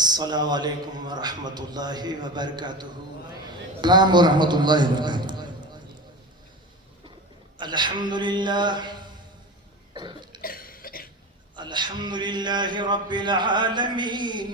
السلام علیکم ورحمۃ اللہ وبرکاتہ۔ السلام ورحمۃ اللہ وبرکاتہ۔ الحمد للہ رب العالمین،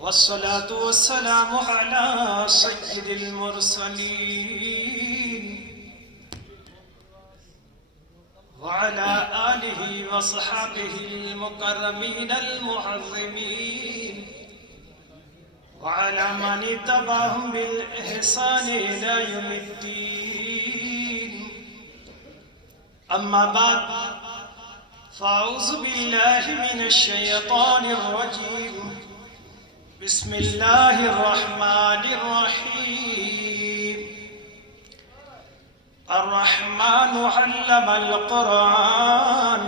والصلاة والسلام على سید المرسلین وعلى آلہ وصحابہ المکرمین المعظمین وعلى من اتبعهم بالإحسان إلى يوم الدين، أما بعد فأعوذ بالله من الشيطان الرجيم، بسم الله الرحمن الرحيم، الرحمن علم القرآن،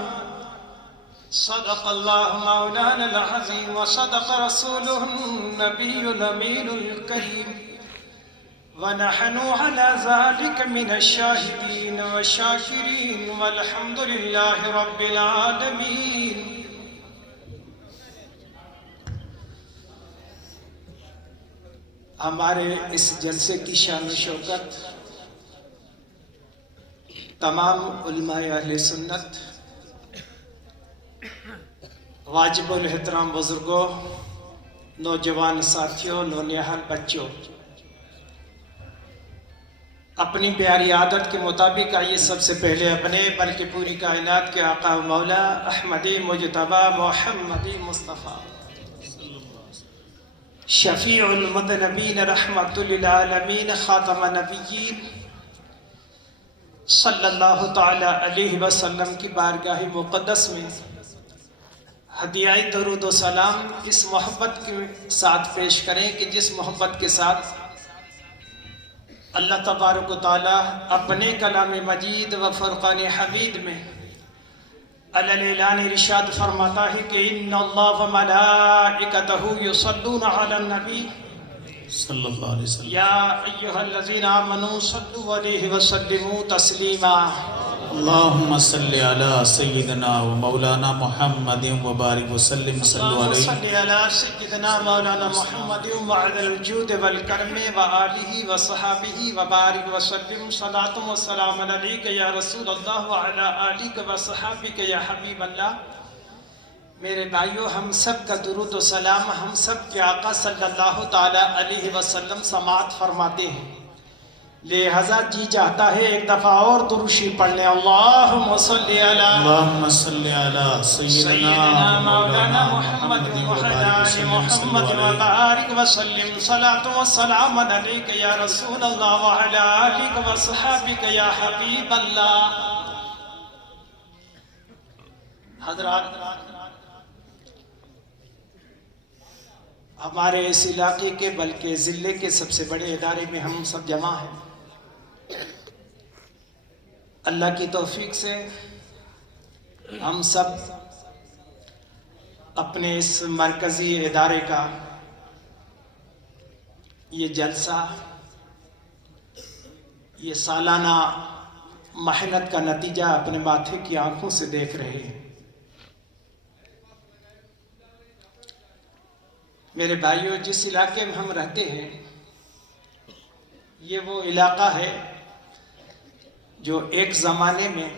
صدق الله مولانا العظيم وصدق رسوله النبي الأمين الكريم، ونحن على ذلك من الشاهدين والشاكرين، والحمد لله رب العالمين۔ ہمارے اس جلسے کی شان و شوکت تمام علماء اہل سنت، واجب الاحترام بزرگوں، نوجوان ساتھیوں، نونہال بچوں، اپنی پیاری عادت کے مطابق آئیے سب سے پہلے اپنے بلکہ پوری کائنات کے آقا و مولا احمدی مجتبی محمدی مصطفیٰ شفیع المذنبین رحمت للعالمین خاتم نبیین صلی اللہ تعالی علیہ وسلم کی بارگاہ مقدس میں ہدیہ درود و سلام اس محبت کے ساتھ پیش کریں کہ جس محبت کے ساتھ اللہ تبارک و تعالی اپنے کلام مجید و فرقان حمید میں اعلان ارشاد فرماتا ہے کہ ان اللہ و ملائکتہ یصلون علی النبی صلی اللہ علیہ وسلم یا ایہا الذین آمنوا صلوا علیہ وسلموا تسلیما۔ اللہم صلی علی سیدنا و مولانا محمد وبارک وسلم صلو اللہم علیہ صلی علی سیدنا مولانا محمد وعلی الجود والکرم وآلہ وصحابہ وبارک وسلم صلاۃ و سلام علیک یا رسول اللہ وعلی آلک وصحابک یا حبیب اللہ۔ میرے بھائیو، ہم سب کا درود و سلام ہم سب کے آقا صلی اللہ تعالی علیہ وسلم سماعت فرماتے ہیں، لہذا جی چاہتا ہے ایک دفعہ اور درود شریف پڑھ لیں۔ اللہم صلی علی اللہم صلی علی سیدنا مولانا محمد وعلی آل محمد وبارک وسلم صلاۃ و سلام علیک یا رسول اللہ وعلی آلک وصحابک یا حبیب اللہ۔ حضرات، ہمارے اس علاقے کے بلکہ ضلع کے سب سے بڑے ادارے میں ہم سب جمع ہیں۔ اللہ کی توفیق سے ہم سب اپنے اس مرکزی ادارے کا یہ جلسہ، یہ سالانہ محنت کا نتیجہ اپنے ماتھے کی آنکھوں سے دیکھ رہے ہیں۔ میرے بھائیوں، جس علاقے میں ہم رہتے ہیں یہ وہ علاقہ ہے جو ایک زمانے میں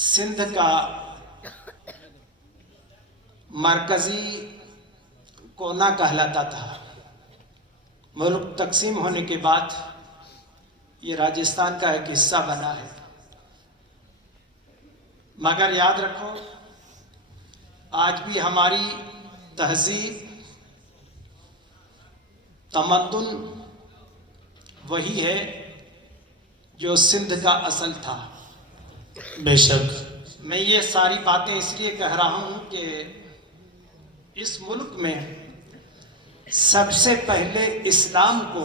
سندھ کا مرکزی کونا کہلاتا تھا۔ ملک تقسیم ہونے کے بعد یہ راجستھان کا ایک حصہ بنا ہے، مگر یاد رکھو آج بھی ہماری تہذیب، تمدن وہی ہے جو سندھ کا اصل تھا۔ بے شک میں یہ ساری باتیں اس لیے کہہ رہا ہوں کہ اس ملک میں سب سے پہلے اسلام کو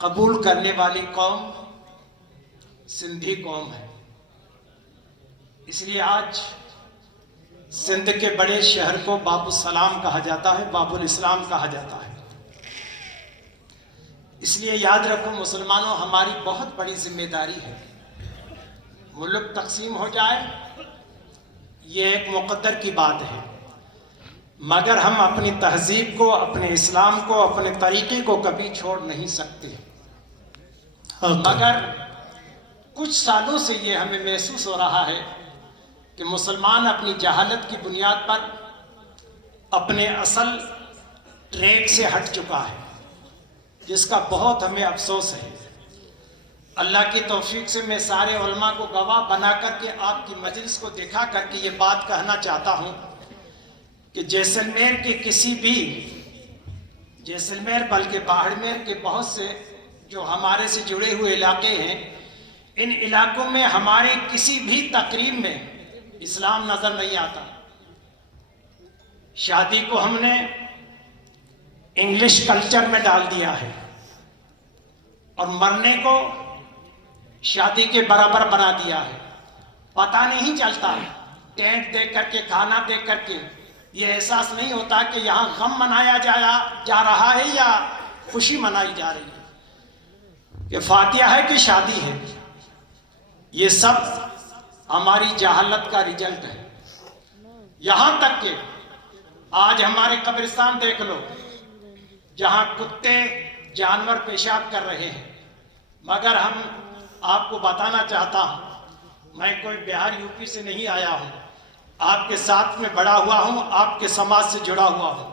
قبول کرنے والی قوم سندھی قوم ہے، اس لیے آج سندھ کے بڑے شہر کو باب السلام کہا جاتا ہے، باب الاسلام کہا جاتا ہے۔ اس لیے یاد رکھو مسلمانوں، ہماری بہت بڑی ذمہ داری ہے، ملک تقسیم ہو جائے یہ ایک مقدر کی بات ہے، مگر ہم اپنی تہذیب کو، اپنے اسلام کو، اپنے طریقے کو کبھی چھوڑ نہیں سکتے۔ مگر کچھ سالوں سے یہ ہمیں محسوس ہو رہا ہے کہ مسلمان اپنی جہالت کی بنیاد پر اپنے اصل ٹریک سے ہٹ چکا ہے، جس کا بہت ہمیں افسوس ہے۔ اللہ کی توفیق سے میں سارے علماء کو گواہ بنا کر کے آپ کی مجلس کو دکھا کر کے یہ بات کہنا چاہتا ہوں کہ جیسلمیر کے کسی بھی، جیسلمیر بلکہ باڑمیر کے بہت سے جو ہمارے سے جڑے ہوئے علاقے ہیں، ان علاقوں میں ہمارے کسی بھی تقریب میں اسلام نظر نہیں آتا۔ شادی کو ہم نے انگلش کلچر میں ڈال دیا ہے اور مرنے کو شادی کے برابر بنا دیا ہے۔ پتہ نہیں چلتا، ٹینٹ دیکھ کر کے، کھانا دیکھ کر کے یہ احساس نہیں ہوتا کہ یہاں غم منایا جا رہا ہے یا خوشی منائی جا رہی ہے، کہ فاتحہ ہے کہ شادی ہے۔ یہ سب ہماری جہالت کا رزلٹ ہے۔ یہاں تک کہ آج ہمارے قبرستان دیکھ لو، جہاں کتے جانور پیشاب کر رہے ہیں، مگر ہم آپ کو بتانا چاہتا ہوں، میں کوئی بہار یوپی سے نہیں آیا ہوں، آپ کے ساتھ میں بڑا ہوا ہوں، آپ کے سماج سے جڑا ہوا ہوں۔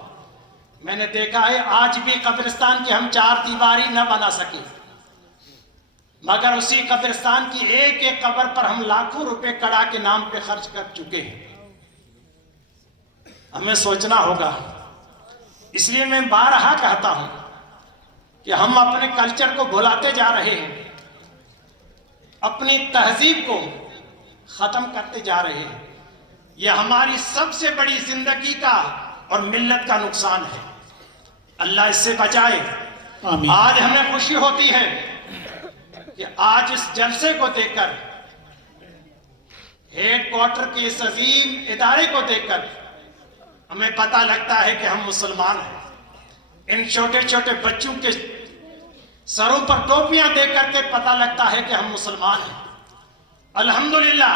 میں نے دیکھا ہے آج بھی قبرستان کی ہم چار دیواری نہ بنا سکے، مگر اسی قبرستان کی ایک ایک قبر پر ہم لاکھوں روپے کڑا کے نام پہ خرچ کر چکے ہیں۔ ہمیں سوچنا ہوگا۔ اس لیے میں بارہا کہتا ہوں کہ ہم اپنے کلچر کو بھلاتے جا رہے ہیں، اپنی تہذیب کو ختم کرتے جا رہے ہیں۔ یہ ہماری سب سے بڑی زندگی کا اور ملت کا نقصان ہے۔ اللہ اس سے بچائے۔ آمین۔ آج ہمیں خوشی ہوتی ہے کہ آج اس جلسے کو دیکھ کر، ہیڈ کوارٹر کے اس عظیم ادارے کو دیکھ کر ہمیں پتہ لگتا ہے کہ ہم مسلمان ہیں۔ ان چھوٹے چھوٹے بچوں کے سروں پر ٹوپیاں دیکھ کر کے پتہ لگتا ہے کہ ہم مسلمان ہیں۔ الحمدللہ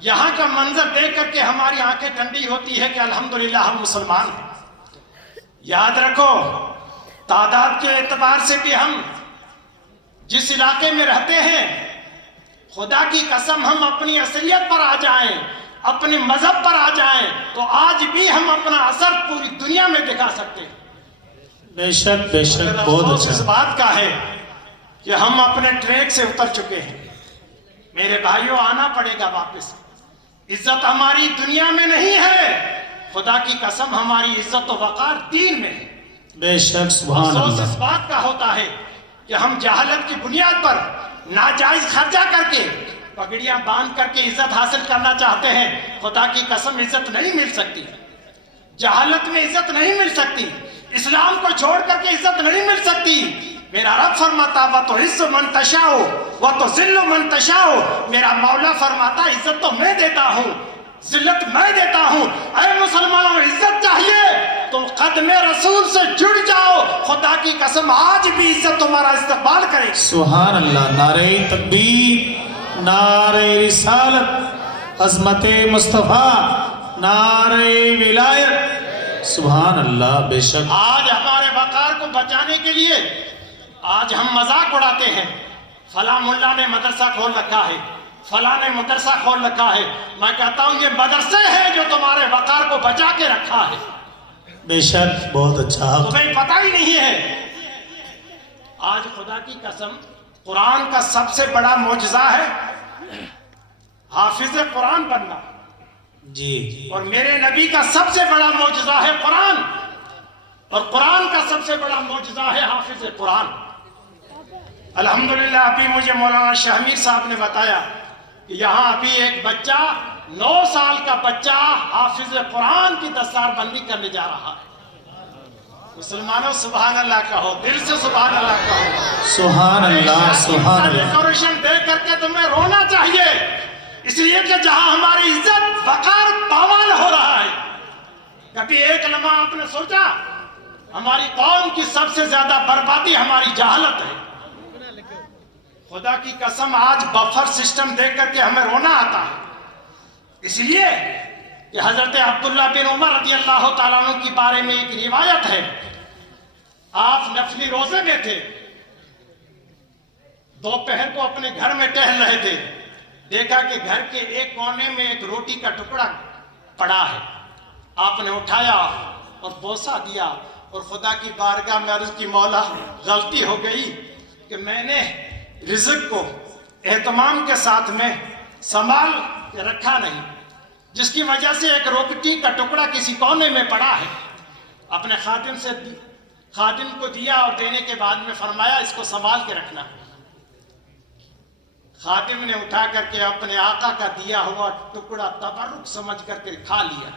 یہاں کا منظر دیکھ کر کے ہماری آنکھیں ٹھنڈی ہوتی ہے کہ الحمدللہ ہم مسلمان ہیں۔ یاد رکھو، تعداد کے اعتبار سے بھی ہم جس علاقے میں رہتے ہیں، خدا کی قسم ہم اپنی اصلیت پر آ جائیں، اپنے مذہب پر آ جائیں تو آج بھی ہم اپنا اثر پوری دنیا میں دکھا سکتے ہیں۔ بے شک بے شک، بہت اس اچھا۔ بات کا ہے کہ ہم اپنے ٹریک سے اتر چکے ہیں۔ میرے بھائیوں، آنا پڑے گا واپس۔ عزت ہماری دنیا میں نہیں ہے، خدا کی قسم ہماری عزت و وقار دین میں ہے۔ بے شک، سبحان افسوس اس اللہ۔ بات کا ہوتا ہے کہ ہم جہالت کی بنیاد پر ناجائز خرچہ کر کے، پگڑیاں باندھ کر کے عزت حاصل کرنا چاہتے ہیں۔ خدا کی قسم عزت نہیں مل سکتی، جہالت میں عزت نہیں مل سکتی، اسلام کو چھوڑ کر کے عزت نہیں مل سکتی۔ میرا رب فرماتا وَتُعِزُّ مَن تَشَاءُ وَتُذِلُّ مَن تَشَاءُ، میرا مولا فرماتا عزت تو میں دیتا ہوں، ذلت میں دیتا ہوں۔ اے مسلمانوں، عزت چاہیے تو قدم رسول سے جڑ جاؤ، خدا کی قسم آج بھی عزت تمہارا استقبال کرے۔ سبحان اللہ۔ نعرہ تکبیر، نعرہ رسالت، عظمت مصطفیٰ، نعرہ ولایت، سبحان اللہ۔ بے شک آج ہمارے وقار کو بچانے کے لیے آج ہم مذاق اڑاتے ہیں، فلاں ملا نے مدرسہ کھول رکھا ہے، فلاں نے مدرسہ کھول رکھا ہے۔ میں کہتا ہوں یہ مدرسے ہیں جو تمہارے وقار کو بچا کے رکھا ہے۔ بے شک، بہت اچھا۔ تمہیں پتہ ہی نہیں ہے۔ آج خدا کی قسم قرآن کا سب سے بڑا معجزہ ہے حافظ قرآن بننا، جی، اور میرے نبی کا سب سے بڑا معجزہ ہے قرآن، اور قرآن کا سب سے بڑا معجزہ ہے حافظ قرآن۔ الحمدللہ ابھی مجھے مولانا شہمیر صاحب نے بتایا کہ یہاں ابھی ایک بچہ 9 سال کا بچہ حافظ قرآن کی دستار بندی کرنے جا رہا ہے۔ مسلمانوں سبحان اللہ کہو، دل سے سبحان اللہ کہو۔ سبحان اللہ، سبحان اللہ۔ ڈیکوریشن دیکھ کر کے تمہیں رونا چاہیے، اس لیے کہ جہاں ہماری عزت وقار پامال ہو رہا ہے۔ کبھی ایک لمحہ آپ نے سوچا ہماری قوم کی سب سے زیادہ بربادی ہماری جہالت ہے۔ خدا کی قسم آج بفر سسٹم دیکھ کر کے ہمیں رونا آتا ہے۔ اس لیے کہ حضرت عبداللہ بن عمر رضی اللہ تعالیٰ عنہ کے بارے میں ایک روایت ہے، آپ نفلی روزے میں تھے، دوپہر کو اپنے گھر میں ٹہل رہے تھے، دیکھا کہ گھر کے ایک کونے میں ایک روٹی کا ٹکڑا پڑا ہے، آپ نے اٹھایا اور بوسہ دیا اور خدا کی بارگاہ میں عرض کی مولا غلطی ہو گئی کہ میں نے رزق کو اہتمام کے ساتھ میں سنبھال کے رکھا نہیں، جس کی وجہ سے ایک روٹی کا ٹکڑا کسی کونے میں پڑا ہے۔ اپنے خادم کو دیا اور دینے کے بعد میں فرمایا اس کو سنبھال کے رکھنا۔ خادم نے اٹھا کر کے اپنے آقا کا دیا ہوا ٹکڑا تبرک سمجھ کر کے کھا لیا۔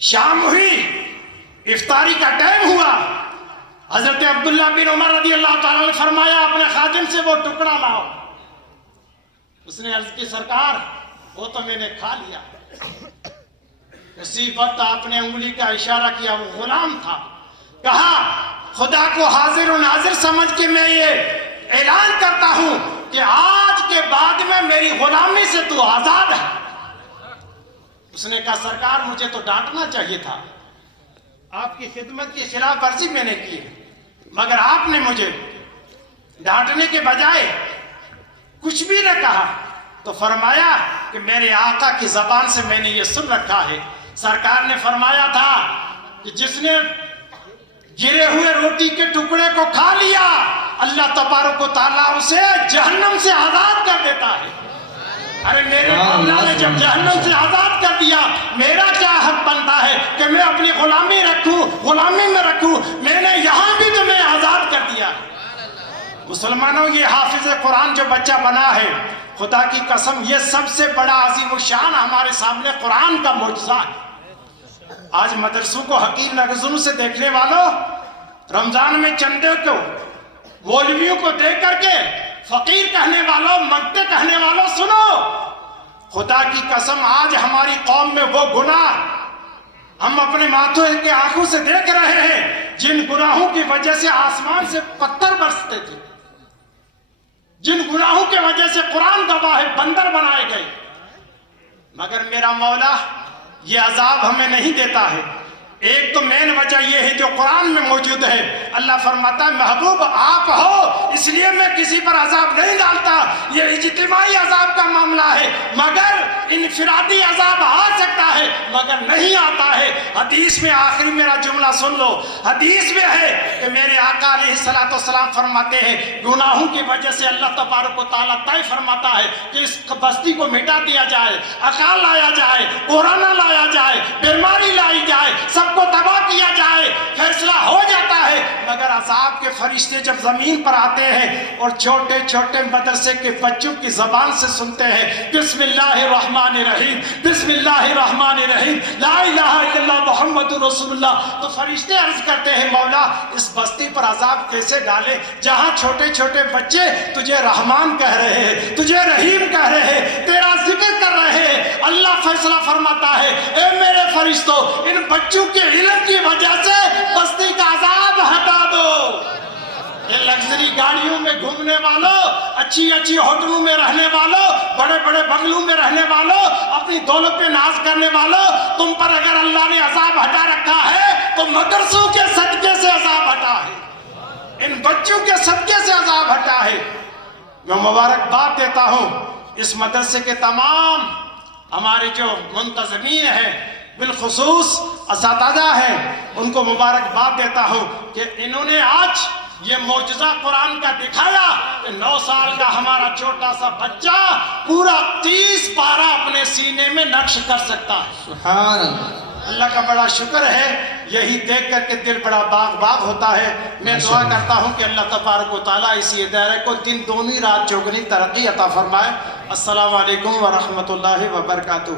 شام ہوئی، افطاری کا ٹائم ہوا، حضرت عبداللہ بن عمر رضی اللہ تعالیٰ نے فرمایا اپنے خادم سے وہ ٹکڑا لاؤ۔ اس نے عرض کی سرکار وہ تو میں نے کھا لیا۔ اسی وقت آپ نے انگلی کا اشارہ کیا، وہ غلام تھا، کہا خدا کو حاضر و ناظر سمجھ کے میں یہ اعلان کرتا ہوں کہ آج کے بعد میں میری غلامی سے تو آزاد ہے۔ اس نے کہا سرکار مجھے تو ڈانٹنا چاہیے تھا، آپ کی خدمت کی خلاف ورزی میں نے کی، مگر آپ نے مجھے ڈانٹنے کے بجائے کچھ بھی نہ کہا۔ تو فرمایا کہ میرے آقا کی زبان سے میں نے یہ سن رکھا ہے، سرکار نے فرمایا تھا کہ جس نے گرے ہوئے روٹی کے ٹکڑے کو کھا لیا اللہ تبارک و تعالیٰ اسے جہنم سے آزاد کر دیتا ہے۔ ارے میرے مولا نے جب جہنم سے آزاد کر دیا، میرا کیا حق بنتا ہے کہ میں اپنی غلامی میں رکھوں؟ میں نے یہاں بھی تمہیں آزاد کر دیا۔ مسلمانوں، یہ حافظ قرآن جو بچہ بنا ہے، خدا کی قسم یہ سب سے بڑا عظیم الشان ہمارے سامنے قرآن کا معجزہ ہے۔ آج مدرسوں کو حقیر نظروں سے دیکھنے والوں، رمضان میں چندے کو مولویوں کو دیکھ کر کے فقیر کہنے والوں، منگتے کہنے والوں، سنو، خدا کی قسم آج ہماری قوم میں وہ گناہ ہم اپنے ماتھوں کے آنکھوں سے دیکھ رہے ہیں جن گناہوں کی وجہ سے آسمان سے پتھر برستے تھے، جن گناہوں کی وجہ سے قرآن گواہ بندر بنائے گئے، مگر میرا مولا یہ عذاب ہمیں نہیں دیتا ہے۔ ایک تو مین وجہ یہ ہے جو قرآن میں موجود ہے، اللہ فرماتا ہے محبوب آپ ہو اس لیے میں کسی پر عذاب نہیں ڈالتا، یہ اجتماعی عذاب کا معاملہ ہے، مگر انفرادی عذاب آ سکتا ہے مگر نہیں آتا ہے۔ حدیث میں آخری میرا جملہ سن لو، حدیث میں ہے کہ میرے آقا علیہ السلام فرماتے ہیں گناہوں کی وجہ سے اللہ تبارک و تعالیٰ طے فرماتا ہے کہ اس بستی کو مٹا دیا جائے، اکال لایا جائے، کورونا لایا جائے، بیماری لائی جائے، سب کو تباہ کیا جائے، فیصلہ ہو جاتا ہے، مگر عذاب کے فرشتے جب زمین پر آتے ہیں اور چھوٹے چھوٹے مدرسے کے بچوں کی زبان سے سنتے ہیں بسم اللہ الرحمن الرحیم، بسم اللہ الرحمن الرحیم، لا الہ الا اللہ محمد رسول اللہ، تو فرشتے عرض کرتے ہیں مولا اس بستی پر عذاب کیسے ڈالے جہاں چھوٹے چھوٹے بچے تجھے رحمان کہہ رہے ہیں، تجھے رحیم کہہ رہے ہیں، تیرا ذکر کر رہے ہیں۔ اللہ فیصلہ فرماتا ہے اے میرے فرشتوں ان بچوں کے علم کی وجہ سے بستی کا عذاب ہٹا دو۔ یہ لگژری گاڑیوں میں گھومنے والوں، اچھی اچھی ہوٹلوں میں رہنے والوں، بڑے بڑے بنگلوں میں رہنے والوں، اپنی دولت پہ ناز کرنے والوں، تم پر اگر اللہ نے عذاب ہٹا رکھا ہے تو مدرسوں کے صدقے سے عذاب ہٹا ہے، ان بچوں کے صدقے سے عذاب ہٹا ہے۔ میں مبارکباد دیتا ہوں اس مدرسے کے تمام ہمارے جو منتظمین ہیں، بالخصوص اساتذہ ہیں، ان کو مبارکباد دیتا ہوں کہ انہوں نے آج یہ معجزہ قرآن کا دکھایا کہ 9 سال کا ہمارا چھوٹا سا بچہ پورا 30 پارہ اپنے سینے میں نقش کر سکتا ہے۔ سبحان اللہ، اللہ کا بڑا شکر ہے، یہی دیکھ کر کے دل بڑا باغ ہوتا ہے۔ میں دعا کرتا ہوں کہ اللہ تبارک و تعالیٰ اسی ادارے کو دن دونی رات چوگنی ترقی عطا فرمائے۔ السلام علیکم ورحمۃ اللہ وبرکاتہ۔